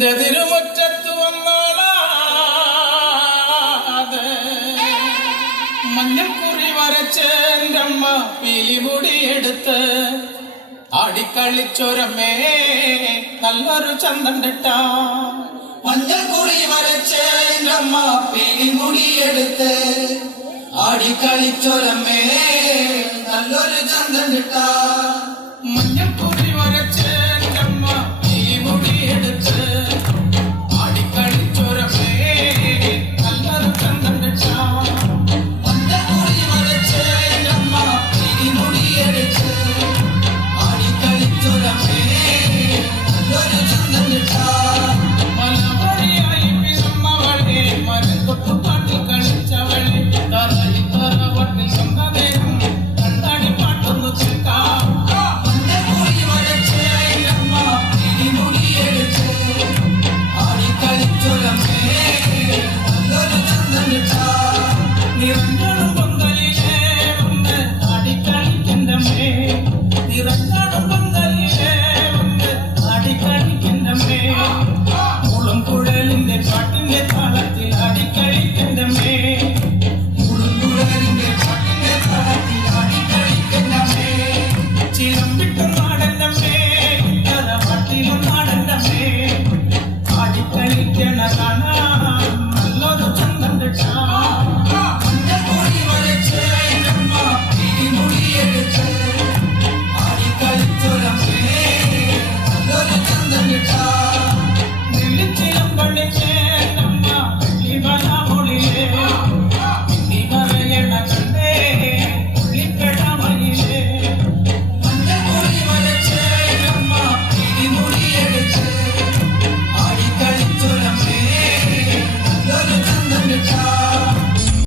നിന്റെ തിരുമുറ്റത്ത് വന്നാളാതെ മഞ്ഞക്കുറി വരച്ച് എൻ്റെ അമ്മ പിലിമുടിയെടുത്ത് ആടിക്കളിച്ചൊരമ്മേ നല്ലൊരു ചന്തണ്ടിട്ട മഞ്ഞക്കുറി വരച്ച് എൻ്റെ അമ്മ പിലിമുടിയെടുത്ത് ആടിക്കളിച്ചൊരമ്മേ നല്ലൊരു ചന്തണ്ടിട്ട മഞ്ഞക്കുറി വരച്ച് എൻ്റെ അമ്മ പിലിമുടിയെടുത്ത് ആടിക്കളിച്ചൊരമ്മേ നല്ലൊരു ചന്തണ്ടിട്ട മഞ്ഞക്കുറി വരച്ച് എൻ്റെ അമ്മ പിലിമുടിയെടുത്ത്